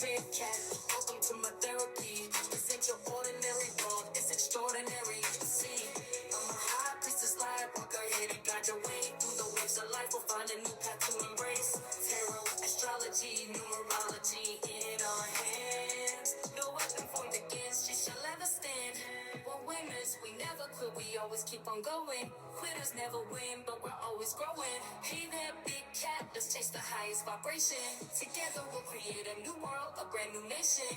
big cat. Welcome to my therapy. This ain't your ordinary world, it's extraordinary. See, I'm a high priestess, light walker, here to guide your way through the waves of life. We'll find a new path to embrace. Tarot, astrology, numerology in our hands. No weapon formed against you shall ever stand. We're winners, we never quit, we always keep on going. Quitters never win, but we're always growing. Hey there, big cat, let's chase the highest vibration. Together we'll create a new world, a brand new nation.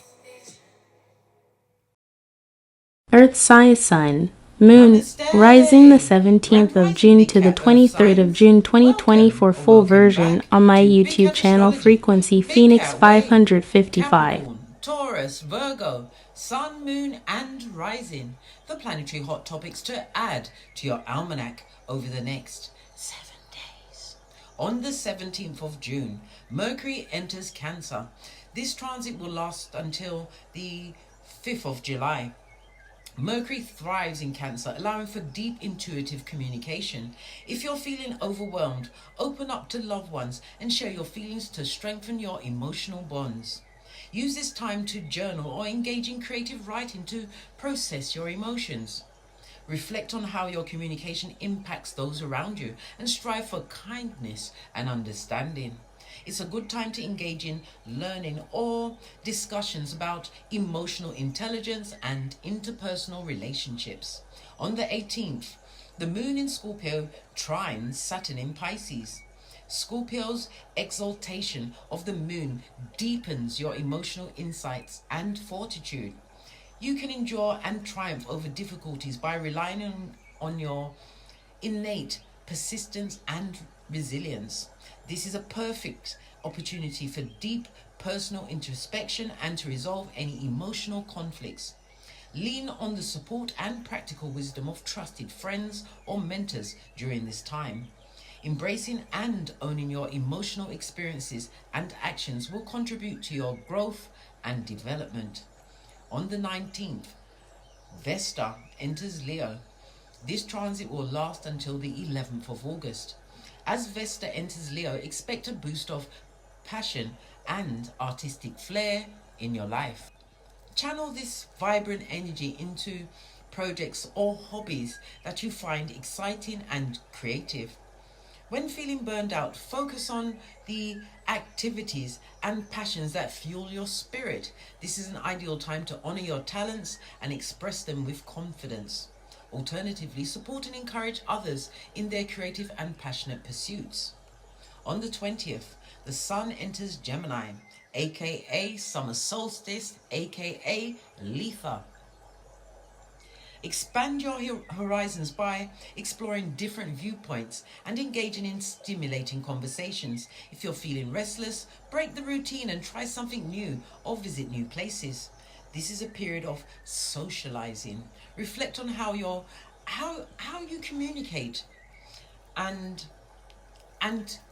Earth sign. Moon, rising the 17th of June to the 23rd of June 2020 for full version on my YouTube channel frequency Phoenix 555. Capricorn, Taurus, Virgo, Sun, Moon and Rising. The planetary hot topics to add to your almanac over the next 7 days. On the 17th of June, Mercury enters Cancer. This transit will last until the 5th of July. Mercury thrives in Cancer, allowing for deep intuitive communication. If you're feeling overwhelmed, open up to loved ones and share your feelings to strengthen your emotional bonds. Use this time to journal or engage in creative writing to process your emotions. Reflect on how your communication impacts those around you and strive for kindness and understanding. It's a good time to engage in learning or discussions about emotional intelligence and interpersonal relationships. On the 18th, the moon in Scorpio trines Saturn in Pisces. Scorpio's exaltation of the moon deepens your emotional insights and fortitude. You can endure and triumph over difficulties by relying on your innate persistence and resilience. This is a perfect opportunity for deep personal introspection and to resolve any emotional conflicts. Lean on the support and practical wisdom of trusted friends or mentors during this time. Embracing and owning your emotional experiences and actions will contribute to your growth and development. On the 19th, Vesta enters Leo. This transit will last until the 11th of August. As Vesta enters Leo, expect a boost of passion and artistic flair in your life. Channel this vibrant energy into projects or hobbies that you find exciting and creative. When feeling burned out, focus on the activities and passions that fuel your spirit. This is an ideal time to honor your talents and express them with confidence. Alternatively, support and encourage others in their creative and passionate pursuits. On the 20th, the Sun enters Gemini, aka Summer Solstice, aka Letha. Expand your horizons by exploring different viewpoints and engaging in stimulating conversations. If you're feeling restless, break the routine and try something new or visit new places. This is a period of socializing. Reflect on how you communicate and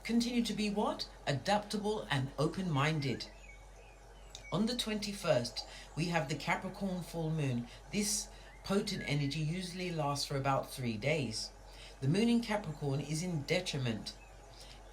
continue to be what? Adaptable and open-minded. On the 21st, we have the Capricorn full moon. This potent energy usually lasts for about 3 days. The moon in Capricorn is in detriment,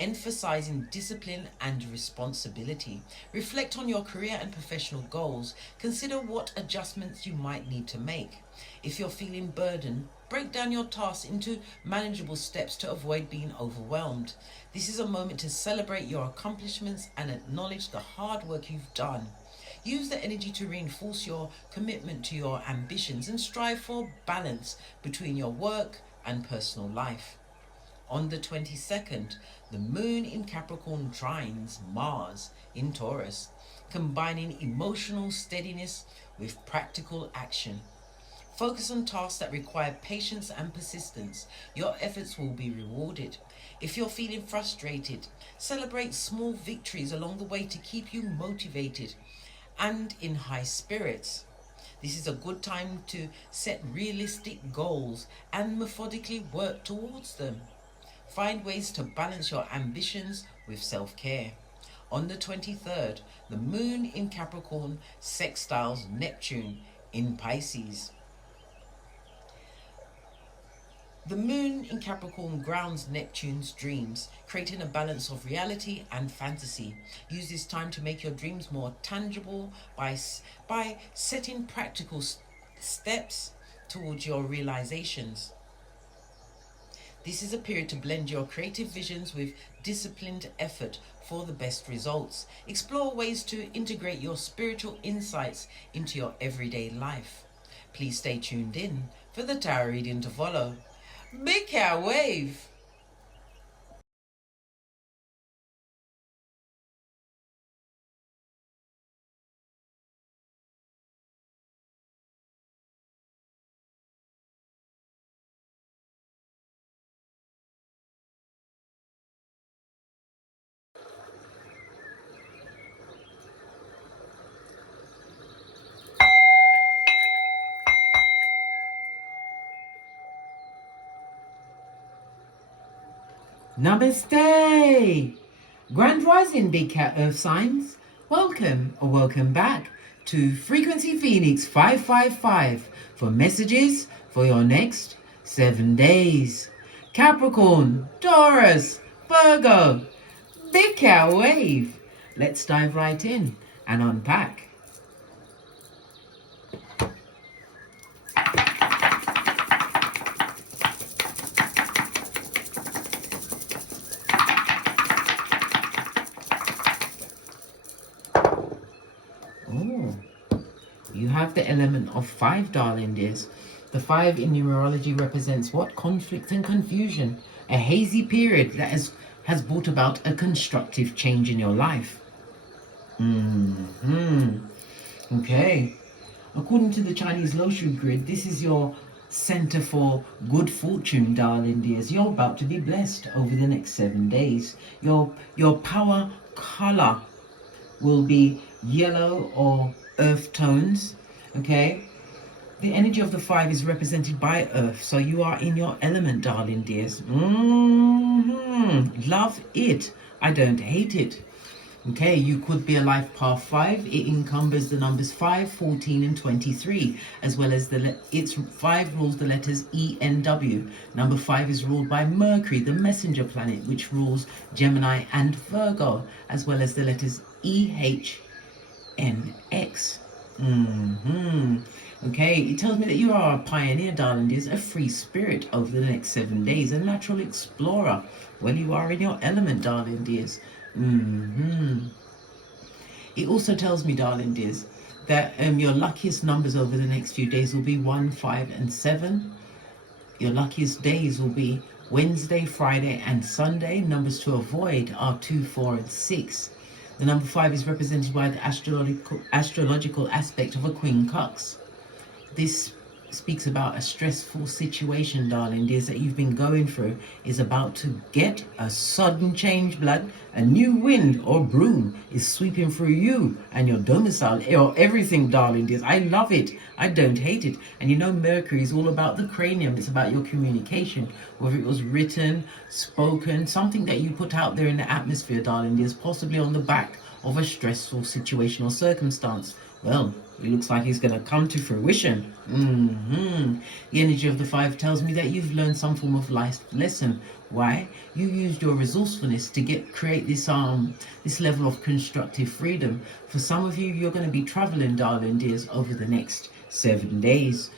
emphasizing discipline and responsibility. Reflect on your career and professional goals. Consider what adjustments you might need to make. If you're feeling burdened, break down your tasks into manageable steps to avoid being overwhelmed. This is a moment to celebrate your accomplishments and acknowledge the hard work you've done. Use the energy to reinforce your commitment to your ambitions and strive for balance between your work and personal life. On the 22nd, the moon in Capricorn trines Mars in Taurus, combining emotional steadiness with practical action. Focus on tasks that require patience and persistence. Your efforts will be rewarded. If you're feeling frustrated, celebrate small victories along the way to keep you motivated and in high spirits. This is a good time to set realistic goals and methodically work towards them. Find ways to balance your ambitions with self-care. On the 23rd, the moon in Capricorn sextiles Neptune in Pisces. The moon in Capricorn grounds Neptune's dreams, creating a balance of reality and fantasy. Use this time to make your dreams more tangible by setting practical steps towards your realizations. This is a period to blend your creative visions with disciplined effort for the best results. Explore ways to integrate your spiritual insights into your everyday life. Please stay tuned in for the tarot reading to follow. Big cat wave! Namaste! Grand Rising, Big Cat Earth Signs. Welcome or welcome back to Frequency Phoenix 555 for messages for your next 7 days. Capricorn, Taurus, Virgo, Big Cat Wave. Let's dive right in and unpack. You have the element of 5, darling dears. The 5 in numerology represents what? Conflict and confusion. A hazy period that has brought about a constructive change in your life. Okay. According to the Chinese Loshu grid, this is your center for good fortune, darling dears. You're about to be blessed over the next 7 days. Your power color will be yellow or earth tones. Okay, the energy of the 5 is represented by earth, so you are in your element, darling dears. Love it. I don't hate it. Okay, you could be a life path 5. It encumbers the numbers 5, 14 and 23, as well as its 5 rules the letters E and W. Number 5 is ruled by Mercury, the messenger planet, which rules Gemini and Virgo, as well as the letters E, H, N, X. Okay, it tells me that you are a pioneer, darling dears, a free spirit over the next 7 days, a natural explorer. Well, you are in your element, darling dears. It also tells me, darling dears, that your luckiest numbers over the next few days will be 1, 5 and 7. Your luckiest days will be Wednesday, Friday and Sunday. Numbers to avoid are 2, 4 and 6. The number 5 is represented by the astrological aspect of a Queen Cux. This speaks about a stressful situation, darling dears, that you've been going through is about to get a sudden change, blood. A new wind or broom is sweeping through you and your domicile, or everything, darling dears. I love it. I don't hate it. And you know, Mercury is all about the cranium. It's about your communication, whether it was written, spoken, something that you put out there in the atmosphere, darling dears, possibly on the back of a stressful situation or circumstance. Well, it looks like it's going to come to fruition. The energy of the 5 tells me that you've learned some form of life lesson. Why? You used your resourcefulness to create this level of constructive freedom. For some of you, you're going to be traveling, darling dears, over the next 7 days.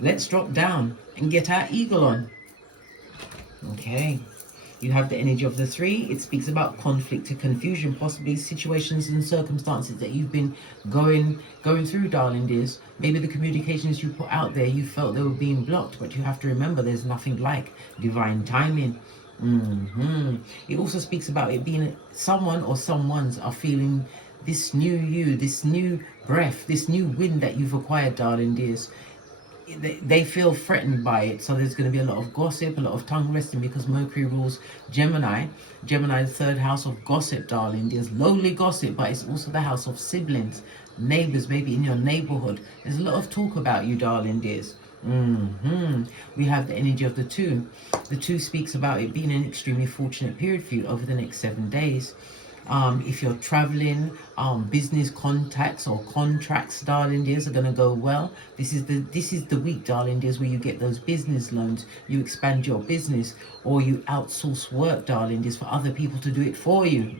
Let's drop down and get our eagle on. Okay. You have the energy of the 3. It speaks about conflict and confusion, possibly situations and circumstances that you've been going through, darling dears. Maybe the communications you put out there, you felt they were being blocked, but you have to remember there's nothing like divine timing. It also speaks about it being someone or someone's are feeling this new you, this new breath, this new wind that you've acquired, darling dears. They feel threatened by it, so there's going to be a lot of gossip, a lot of tongue wrestling, because Mercury rules Gemini, the 3rd house of gossip, darling. There's lowly gossip, but it's also the house of siblings, neighbors, maybe in your neighborhood. There's a lot of talk about you, darling dears. We have the energy of the 2. The 2 speaks about it being an extremely fortunate period for you over the next 7 days. If you're traveling, business contacts or contracts, darling dears, are going to go well. This is the week, darling dears, where you get those business loans, you expand your business, or you outsource work, darling dears, for other people to do it for you.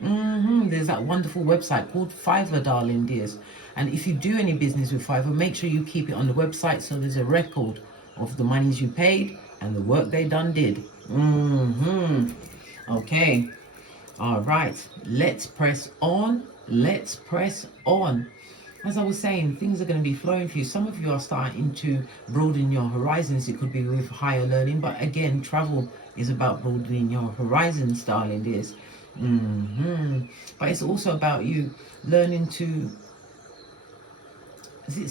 There's that wonderful website called Fiverr, darling dears. And if you do any business with Fiverr, make sure you keep it on the website so there's a record of the monies you paid and the work they done did. Okay. All right. Let's press on. Let's press on. As I was saying, things are going to be flowing for you. Some of you are starting to broaden your horizons. It could be with higher learning, but again, travel is about broadening your horizons, darling dears. But it's also about you learning to, is it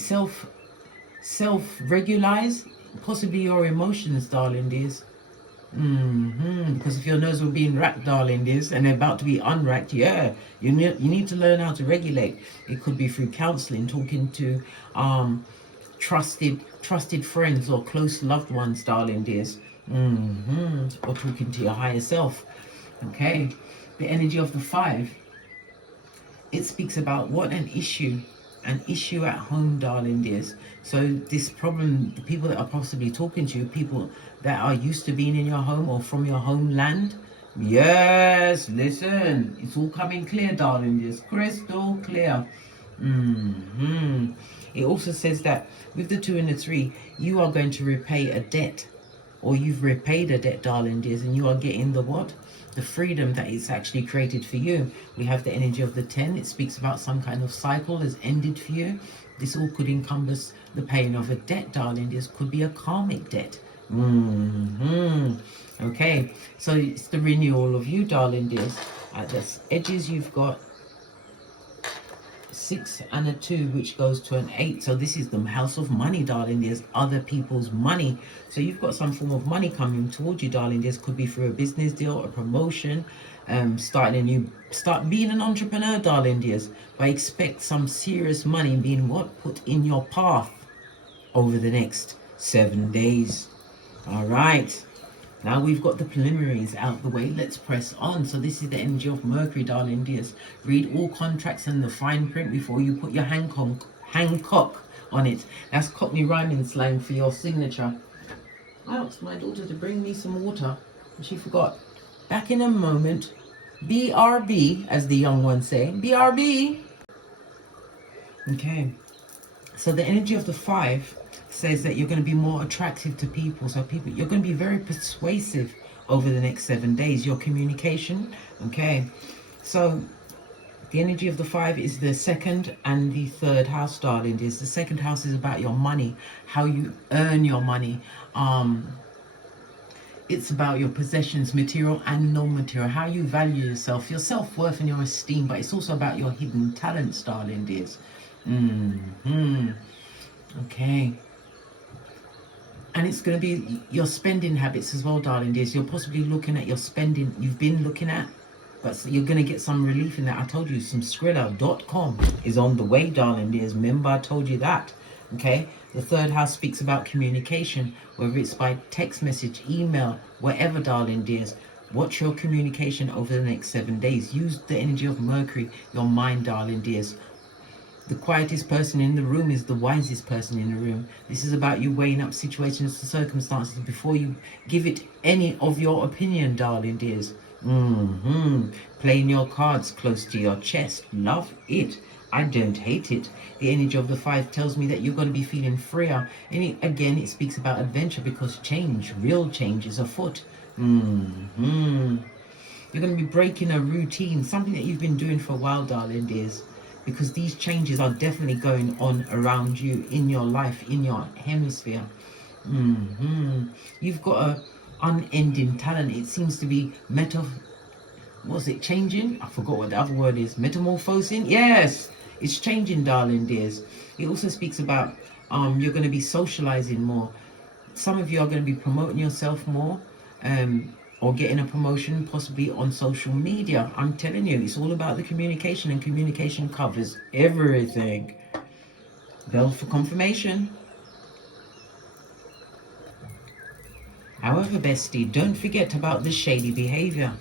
self-regulate possibly your emotions, darling dears. Because if your nerves were being racked, darling dears, and they're about to be unracked, yeah, you need to learn how to regulate. It could be through counseling, talking to trusted friends or close loved ones, darling dears. Or talking to your higher self. Okay, the energy of the 5, it speaks about what an issue at home, darling dears. So this problem, the people that are possibly talking to you, people that are used to being in your home or from your homeland, yes, listen, it's all coming clear, darling dears, crystal clear. It also says that with the 2 and the 3, you are going to repay a debt, or you've repaid a debt, darling dears, and you are getting the what? The freedom that it's actually created for you. We have the energy of the 10. It speaks about some kind of cycle has ended for you. This all could encompass the paying of a debt, darling. This could be a karmic debt. Okay, so it's the renewal of you, darling dears. At the edges, you've got 6 and a 2, which goes to an 8. So this is the house of money, darling. There's other people's money. So you've got some form of money coming towards you, darling. This could be through a business deal, a promotion, start being an entrepreneur, darling dears. But expect some serious money being put in your path over the next 7 days. All right. Now we've got the preliminaries out the way. Let's press on. So this is the energy of Mercury, darling dears. Read all contracts and the fine print before you put your Hancock on it. That's Cockney rhyming slang for your signature. I asked my daughter to bring me some water, and she forgot. Back in a moment. BRB, as the young ones say. BRB. Okay. So the energy of the 5 says that you're going to be more attractive to people. So you're going to be very persuasive over the next 7 days. Your communication, okay. So the energy of the 5 is the 2nd and the 3rd house, darling. The 2nd house is about your money, how you earn your money. It's about your possessions, material and non-material, how you value yourself, your self-worth and your esteem. But it's also about your hidden talents, darling dears. Okay. And it's going to be your spending habits as well, darling dears. You're possibly looking at your spending you've been looking at, but you're going to get some relief in that. I told you some Skrilla.com is on the way, darling dears. Remember, I told you that. Okay. The 3rd house speaks about communication, whether it's by text message, email, whatever, darling dears. Watch your communication over the next 7 days. Use the energy of Mercury, your mind, darling dears. The quietest person in the room is the wisest person in the room. This is about you weighing up situations and circumstances before you give it any of your opinion, darling dears. Playing your cards close to your chest. Love it. I don't hate it. The energy of the 5 tells me that you're going to be feeling freer. And again, it speaks about adventure because change, real change, is afoot. You're going to be breaking a routine, something that you've been doing for a while, darling dears. Because these changes are definitely going on around you, in your life, in your hemisphere. You've got a unending talent. It seems to be changing? I forgot what the other word is. Metamorphosing? Yes, it's changing, darling dears. It also speaks about you're going to be socializing more. Some of you are going to be promoting yourself more. Or getting a promotion possibly on social media. I'm telling you, it's all about the communication, and communication covers everything. Bell for confirmation. However, bestie, don't forget about the shady behavior.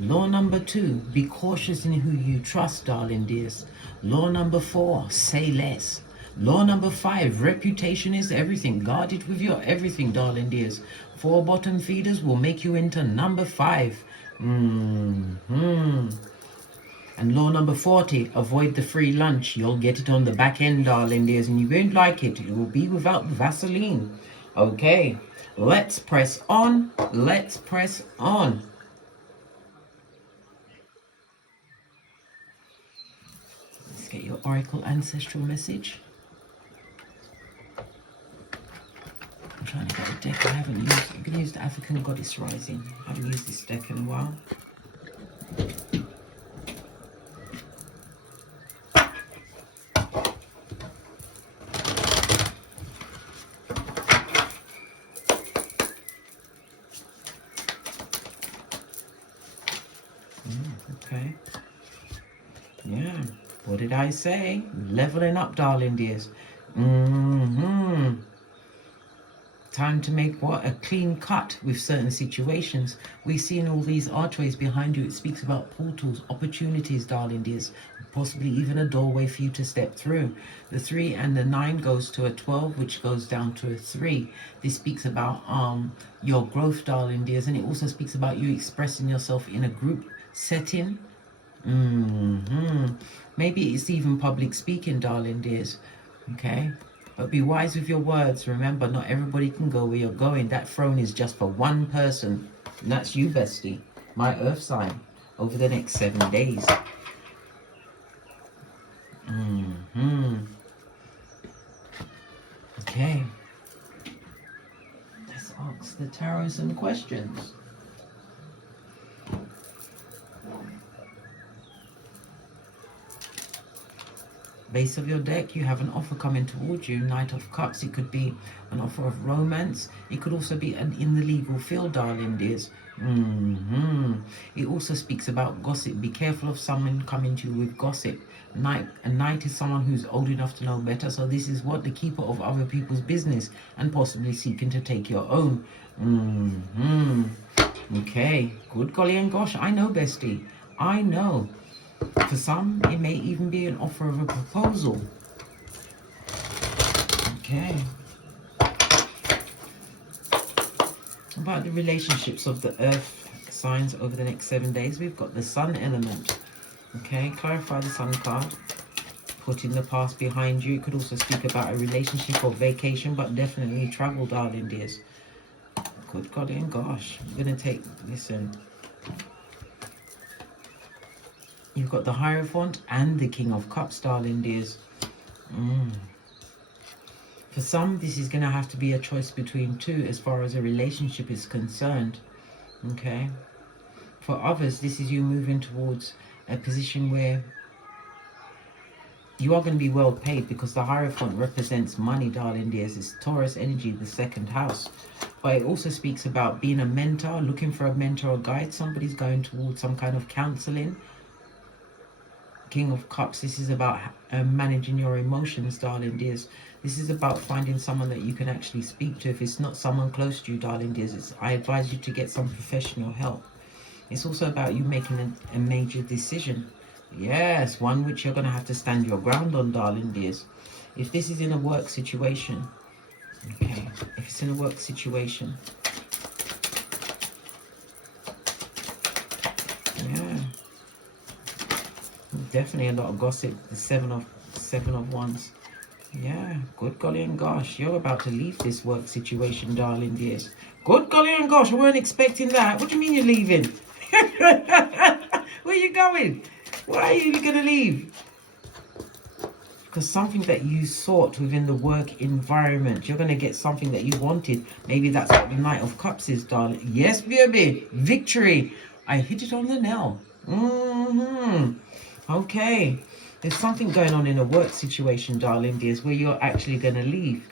Law number 2, be cautious in who you trust, darling dears. Law number 4, say less. Law number 5, reputation is everything. Guard it with your everything, darling dears. 4 bottom feeders will make you into number 5. And law number 40, avoid the free lunch. You'll get it on the back end, darling dears, and you won't like it. It will be without Vaseline. Okay, let's press on. Let's press on. Let's get your Oracle Ancestral message. I'm trying to get a deck I haven't used. I'm going to use the African Goddess Rising. I haven't used this deck in a while. Okay. Yeah. What did I say? Leveling up, darling dears. Time to make what? A clean cut with certain situations. We see in all these archways behind you, it speaks about portals, opportunities, darling dears. Possibly even a doorway for you to step through. The 3 and the 9 goes to a 12, which goes down to a 3. This speaks about your growth, darling dears, and it also speaks about you expressing yourself in a group setting. Maybe it's even public speaking, darling dears. Okay, but be wise with your words. Remember, not everybody can go where you're going. That throne is just for one person, and that's you, bestie, my earth sign, over the next 7 days. Okay, let's ask the tarot some questions. Base of your deck, you have an offer coming towards you. Knight of Cups, it could be an offer of romance. It could also be in the legal field, darling dears. It also speaks about gossip. Be careful of someone coming to you with gossip. A knight is someone who's old enough to know better. So this is what the keeper of other people's business and possibly seeking to take your own. Okay, good golly and gosh, I know, bestie. I know. For some, it may even be an offer of a proposal. Okay. About the relationships of the earth signs over the next 7 days, we've got the sun element. Okay, clarify the sun card. Putting the past behind you. It could also speak about a relationship or vacation, but definitely travel, darling dears. Good golly and gosh. I'm going to take, listen. You've got the Hierophant and the King of Cups, darling dears. For some, this is going to have to be a choice between 2 as far as a relationship is concerned. Okay. For others, this is you moving towards a position where you are going to be well paid, because the Hierophant represents money, darling dears. It's Taurus energy, the 2nd house. But it also speaks about being a mentor, looking for a mentor or guide. Somebody's going towards some kind of counseling. King of Cups, this is about managing your emotions, darling dears. This is about finding someone that you can actually speak to. If it's not someone close to you, darling dears, I advise you to get some professional help. It's also about you making a major decision. Yes, one which you're going to have to stand your ground on, darling dears. If this is in a work situation, okay, if it's in a work situation, yeah. Definitely a lot of gossip. The seven of wands. Yeah, good golly and gosh, you're about to leave this work situation, darling dears. Good golly and gosh, I weren't expecting that. What do you mean you're leaving? Where are you going? Why are you going to leave? Because something that you sought within the work environment, you're going to get something that you wanted. Maybe that's what the Knight of Cups is, darling. Yes, baby. Victory. I hit it on the nail. Okay, there's something going on in a work situation, darling dears, where you're actually going to leave.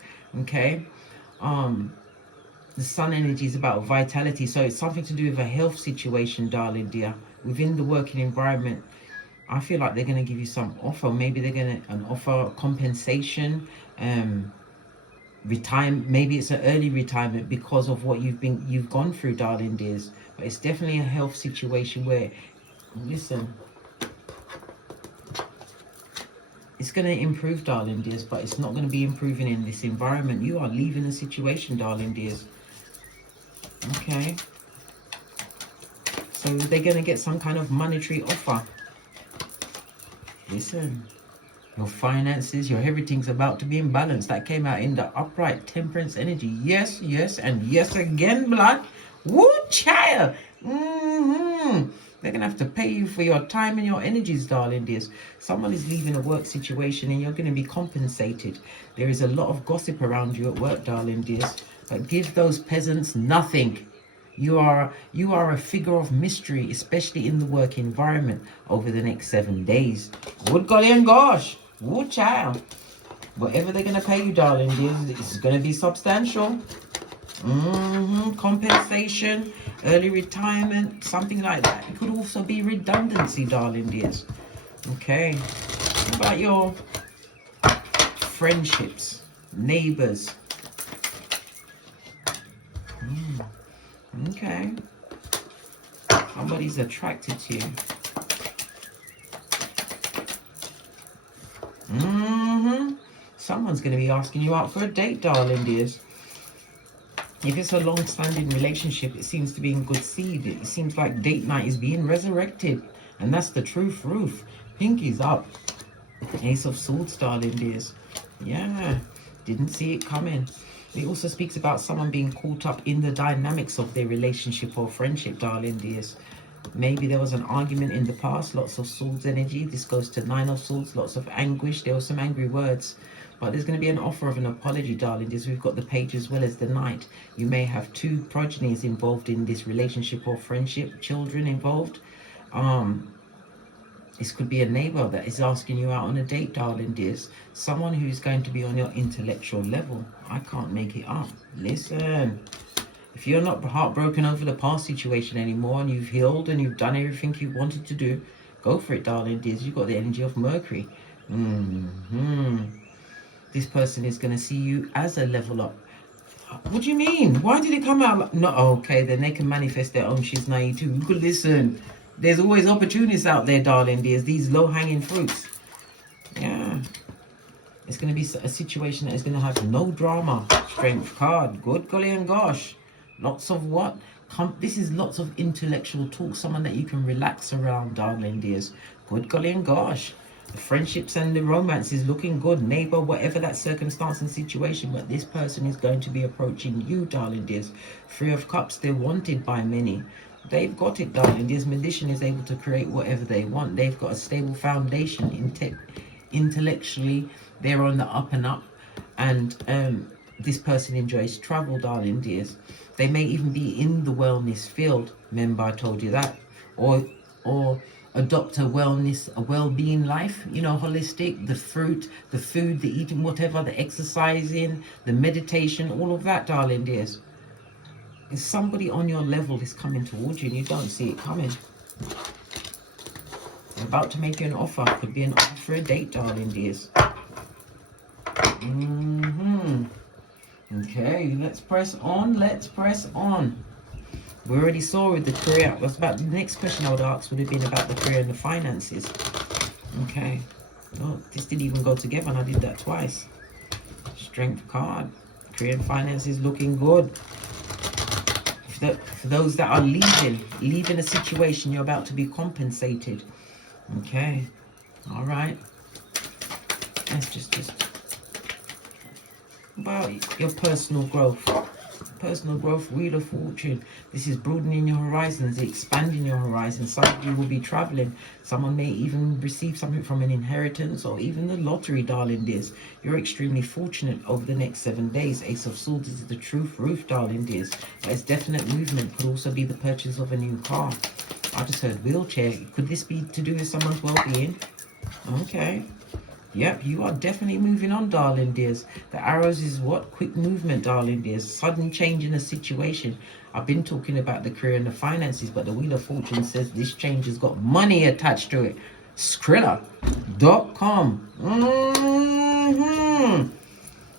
Okay, the sun energy is about vitality, so it's something to do with a health situation, darling dear, within the working environment. I feel like they're going to give you some offer. Maybe they're going to offer compensation. maybe it's an early retirement because of what you've gone through, darling dears. But it's definitely a health situation where, listen, it's going to improve, darling dears, but it's not going to be improving in this environment. You are leaving a situation, darling dears. Okay. So they're going to get some kind of monetary offer. Listen, your finances, your everything's about to be in balance. That came out in the upright temperance energy. Yes, yes, and yes again, blood. Woo, child. They're going to have to pay you for your time and your energies, darling dears. Someone is leaving a work situation and you're going to be compensated. There is a lot of gossip around you at work, darling dears. But give those peasants nothing. You are a figure of mystery, especially in the work environment over the next 7 days. Good golly and gosh. Good child. Whatever they're going to pay you, darling dears, it's going to be substantial. Compensation, early retirement, something like that. It could also be redundancy, darling dears. Okay. What about your friendships, neighbors? Okay. Somebody's attracted to you. Someone's going to be asking you out for a date, darling dears. If it's a long-standing relationship, it seems to be in good seed. It seems like date night is being resurrected. And that's the truth, Ruth. Pinky's up. Ace of Swords, darling dears. Yeah, didn't see it coming. It also speaks about someone being caught up in the dynamics of their relationship or friendship, darling dears. Maybe there was an argument in the past, lots of swords energy. This goes to 9 of Swords, lots of anguish. There were some angry words. But there's going to be an offer of an apology, darling dears. We've got the Page as well as the Knight. You may have 2 progenies involved in this relationship or friendship, children involved. This could be a neighbor that is asking you out on a date, darling dears. Someone who's going to be on your intellectual level. I can't make it up. Listen, if you're not heartbroken over the past situation anymore and you've healed and you've done everything you wanted to do, go for it, darling dears. You've got the energy of Mercury. This person is going to see you as a level up. What do you mean? Why did it come out? No, okay, then they can manifest their own shiznai too. You could listen. There's always opportunities out there, darling dears. These low-hanging fruits. Yeah. It's going to be a situation that is going to have no drama. Strength card. Good golly and gosh. Lots of what? This is lots of intellectual talk. Someone that you can relax around, darling dears. Good golly and gosh. The friendships and the romance is looking good. Neighbor, whatever that circumstance and situation. But this person is going to be approaching you, darling dears. 3 of Cups. They're wanted by many. They've got it, darling. This magician is able to create whatever they want. They've got a stable foundation. Intellectually, they're on the up and up. And this person enjoys travel, darling dears. They may even be in the wellness field. Remember, I told you that. Or adopt a well-being life. You know, holistic. The fruit, the food, the eating, whatever, the exercising, the meditation, all of that, darling dears. If somebody on your level is coming towards you and you don't see it coming, they're about to make you an offer. Could be an offer for a date, darling dears. Okay, let's press on. Let's press on. We already saw with the career. What's about the next question I would ask would have been about the career and the finances. Okay. Oh, this didn't even go together and I did that twice. Strength card. Career and finances looking good. For those that are leaving a situation, you're about to be compensated. Okay. All right. Let's just about your personal growth. Personal growth, Wheel of Fortune. This is broadening your horizons, expanding your horizons. Some of you will be traveling. Someone may even receive something from an inheritance or even the lottery, darling dears. You're extremely fortunate over the next 7 days. Ace of Swords is the truth, Roof, darling dears. But it's definite movement. Could also be the purchase of a new car. I just heard wheelchair. Could this be to do with someone's well-being? Okay. Yep, you are definitely moving on, darling dears. The arrows is what? Quick movement, darling dears. Sudden change in a situation. I've been talking about the career and the finances, but the Wheel of Fortune says this change has got money attached to it. Skrilla.com.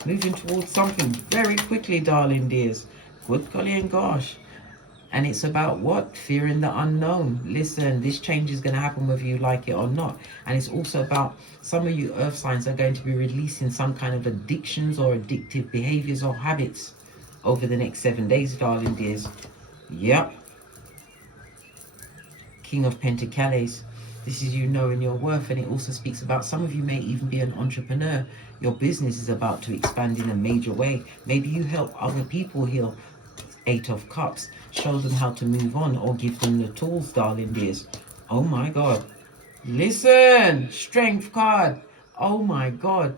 moving towards something very quickly, darling dears. Good golly and gosh. And it's about what? Fearing the unknown. Listen, this change is going to happen whether you like it or not. And it's also about some of you earth signs are going to be releasing some kind of addictions or addictive behaviors or habits over the next 7 days, darling dears. Yep. King of Pentacles. This is you knowing your worth, and it also speaks about some of you may even be an entrepreneur. Your business is about to expand in a major way. Maybe you help other people heal. 8 of Cups. Show them how to move on or give them the tools, darling dears. Oh my God. Listen. Strength card. Oh my God.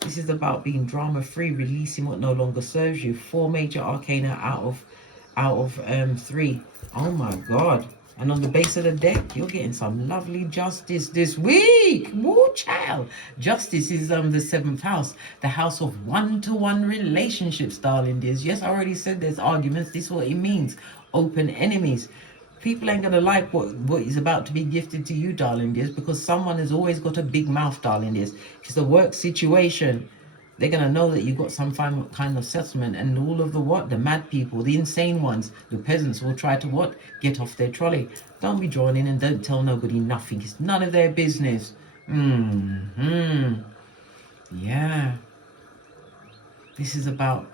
This is about being drama free, releasing what no longer serves you. 4 major arcana out of 3. Oh my God. And on the base of the deck, you're getting some lovely justice this week. Woo, child. Justice is the 7th house, the house of one-to-one relationships, darling dears. Yes, I already said there's arguments. This is what it means. Open enemies. People ain't going to like what is about to be gifted to you, darling dears, because someone has always got a big mouth, darling dears. It's the work situation. They're going to know that you've got some kind of settlement, and all of the what? The mad people, the insane ones, the peasants will try to what? Get off their trolley. Don't be drawn in and don't tell nobody nothing. It's none of their business. Yeah. This is about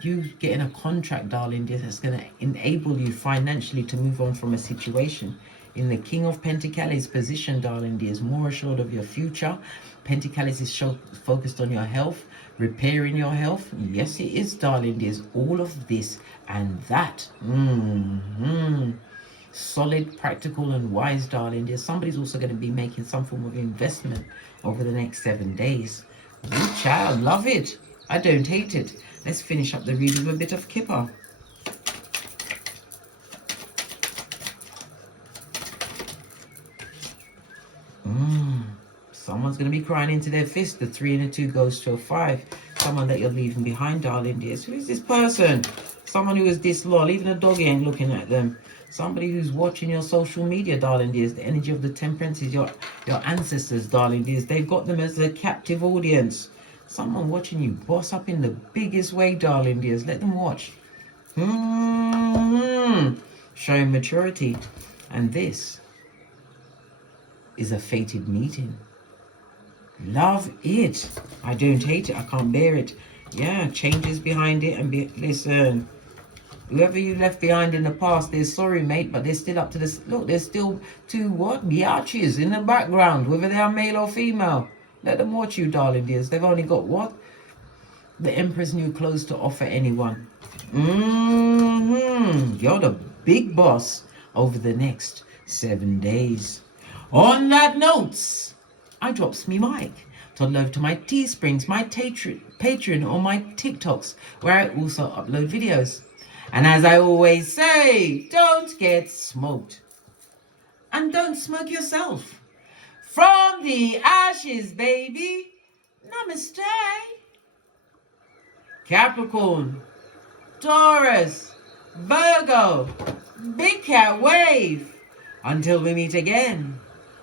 you getting a contract, darling dear, that's going to enable you financially to move on from a situation. In the King of Pentacles position, darling dear, is more assured of your future. Pentacles is focused on your health, repairing your health. Yes, it is, darling dears. All of this and that. Solid, practical, and wise, darling dear. Somebody's also going to be making some form of investment over the next 7 days. Good child, love it. I don't hate it. Let's finish up the reading with a bit of Kipper. Someone's going to be crying into their fist. The 3 and a 2 goes to a 5. Someone that you're leaving behind, darling dears. Who is this person? Someone who is disloyal. Even a doggy ain't looking at them. Somebody who's watching your social media, darling dears. The energy of the Temperance is your ancestors, darling dears. They've got them as a captive audience. Someone watching you boss up in the biggest way, darling dears. Let them watch. Showing maturity. And this is a fated meeting. Love it. I don't hate it. I can't bear it. Yeah, changes behind it. And listen, whoever you left behind in the past, they're sorry, mate, but they're still up to this. Look, there's still 2 what? Biatches in the background, whether they are male or female. Let them watch you, darling dears. They've only got what? The Emperor's new clothes to offer anyone. You're the big boss over the next 7 days. On that note, I drops me mic. Toddle over to my Teesprings, my Patreon, or my TikToks, where I also upload videos. And as I always say, don't get smoked. And don't smoke yourself. From the ashes, baby. Namaste. Capricorn, Taurus, Virgo, Big Cat Wave. Until we meet again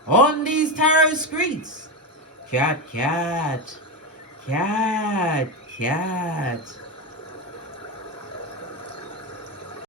on these tarot streets. Cat, cat, cat, cat.